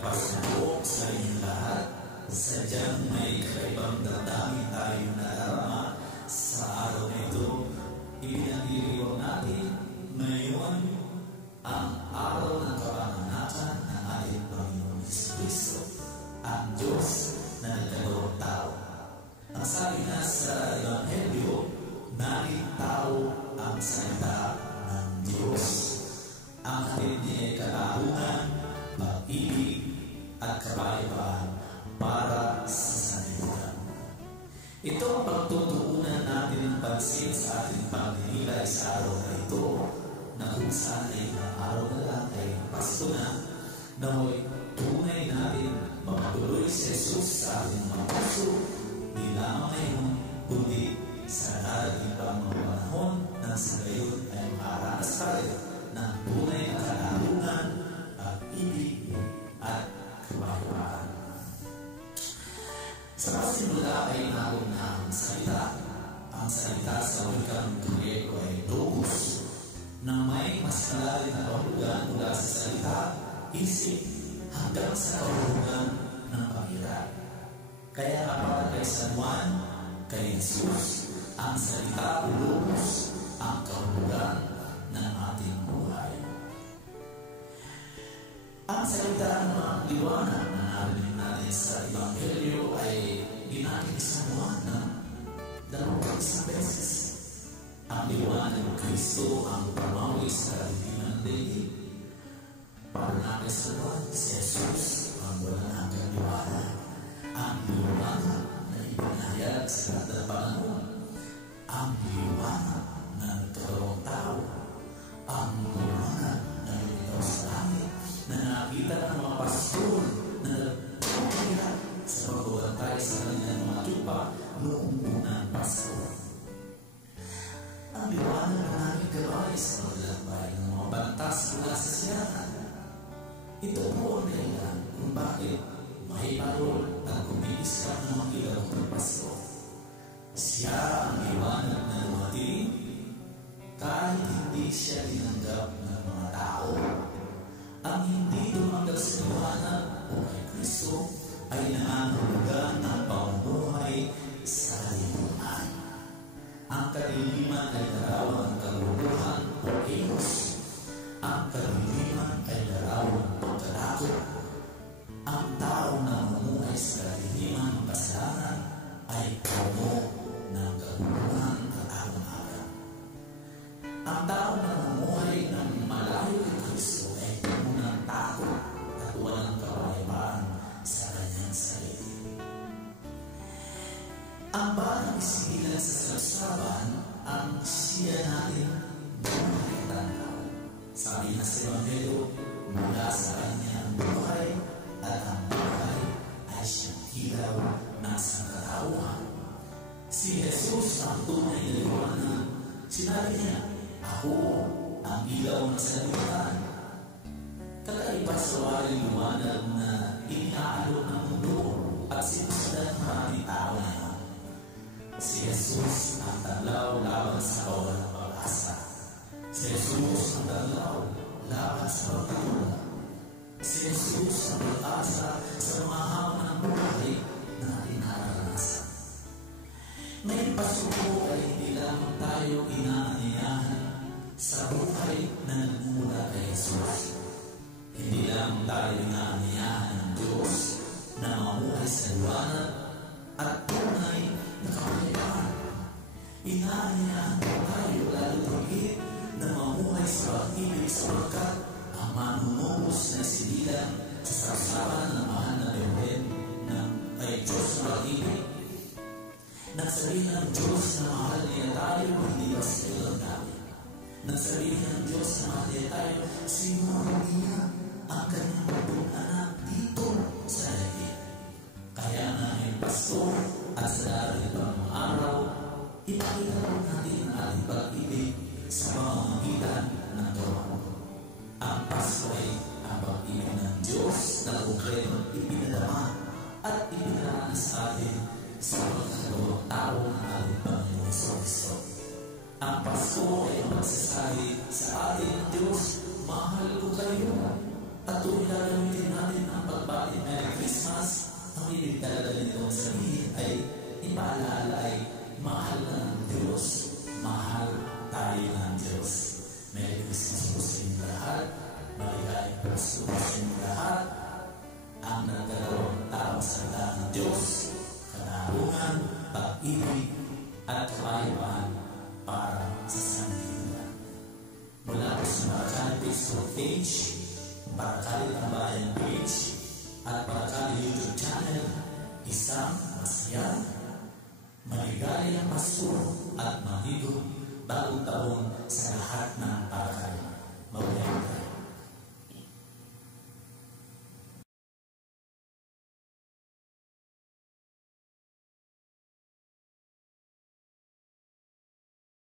ipasubok sa inyong lahat. Sadyang may kakaibang damdamin tayo nadarama sa araw na ito. Ipinagdiriwang natin ngayon ang araw ng kapanganatan ng ating Panginoon Jesucristo, ang Diyos na nagkagawang tao. Ang sabi na sa Ebanghelyo, naging tao ang salita ng Diyos. Ang hatid niya ay katarungan, pag-ibig at kapayapaan para sa sanlibutan. Ito ang pagtutuunan natin ng pansin sa ating pagdinilay sa araw na ito, na kung saan ay araw na lang ay Pasko na, naway tunay natin mapatuloy si Jesus sa ating mga puso, di lamang ngayon, kundi sa darating pang mga panahon na sa ngayon ay makaranas tayo ng tunay na katarungan, pag-ibig at kapayapaan. Sa pasimula ay naroon na ang salita. Ang salita sa wikang Griego ay logos, na may mas malalim na kahulugan mula sa salita, isip, hanggang sa kahulugan ng pangyayari. Kaya para kay San Juan, kay Jesus, ang salita o logos ang kahulugan ng ating buhay. Ang salita ng mga liwanag na narinig natin sa Ebanghelyo ay ginamit sa Juan na 21 beses. Ang liwanag ng Kristo ang pamawi sa liwanag ng daigdig. Para natin sa Juan, si Jesus ang walang hanggang liwanag. Ang liwanag na ipinahayag sa lahat ng panahon. Ang liwanag na nagkagawang tao. Ang liwanag na lumitaw sa langit, na nakita ng mga pastor na nagpapakita sa pagbabantay sa kanilang mga tupa noong unang Pasko. Ang liwanag na naging gabay sa paglalakbay ng mga bantas mula sa silangan. Ito po ang dahilan kung bakit may parol at kumilis ka ng mga ilaw ng Pasko. Siya ang liwanag na dumating kahit hindi siya tinanggap ng mga tao. Ang hindi tumanggap sa liwanag o kay Kristo ay nangangahulugan ng pamumuhay sa kaliliman. Ang kaliliman ay larawan ng kaluluhan o eos. Ang kaliliman ay larawan ng pagkatakot. Ang tao na mamumuhay sa kaliliman ng kasalanan ay puno ng kaguluhan at agang-agang. Ang tao na mamumuhay ng malayo kay Kristo ay puno ng takot at walang kapayapaan sa kanyang sarili. Ang batang isigilan sa salsaban ang siya natin buhay at tanaw. Sabi na sa Ebanghelyo, mula sa kanya ang buhay at ang buhay ay siyang ilaw ng sangkatauhan. Si Jesus ang tunay na liwanag. Sinabi niya, ako ang ilaw ng sanlibutan. Kakaiba sa waring liwanag na iniaalok ng mundo at sinusundan ng maraming tao na yun. Si Jesus ang taglaw laban sa kawalan ng pag-asa. Si Jesus ang taglaw laban sa pagtutulog. Si Jesus ang pag-asa sa mga hamon ng buhay na ating nararanasan. Ngayon pasuko ay hindi lamang tayo inaanyayahan sa buhay na nagmumula kay Jesus. Hindi lamang tayo inaanyayahan ng Diyos na mamuhay sa liwanag at tunay na kapayapaan. Inaanyayahan tayo lalo higit na mamuhay sa pag-ibig sapagkat ang manunubos na sibilang sa sarsapan ng mahal na Beben ng kay Diyos na pag-ibig. Nagsabihin ng Diyos na mahal niya tayo, hindi ba sa ilang namin? Nagsabihin ng Diyos na mahal niya tayo, sinuhin niya ang kanyang bagong anak dito sa langit. Kaya na yung Pasko at sa darating pang mga araw, ipakita po natin ang ating pag-ibig sa pamamagitan ng gawa. Ang Pasko ay ang pag-ibig ng Diyos na konkretong ipinadama at ipinaraan sa atin sa pagkagawang tao ng ating Panginoon Jesucristo. Ang Pasko ay ang magsasabi sa atin ng Diyos, mahal ko kayo, at kung gagamitin natin ang pagbati Merry Christmas, ang ibig talaga nitong sabihin ay ipaalala ay mahal ng Diyos, mahal tayo ng Diyos. Merry Christmas po sa inyo lahat, maligayang Pasko po sa inyo lahat, ang nagkaroon tao sa salita ng Diyos, katarungan, pag-ibig, at kaayuan para sa sanlibutan. Mula po sa Barakali Facebook page, Barakali Tambayan page, at Barakali YouTube channel, isang masayang, maligayang Pasko at mahigong bagong taon sa lahat ng Barakali. Mabuhay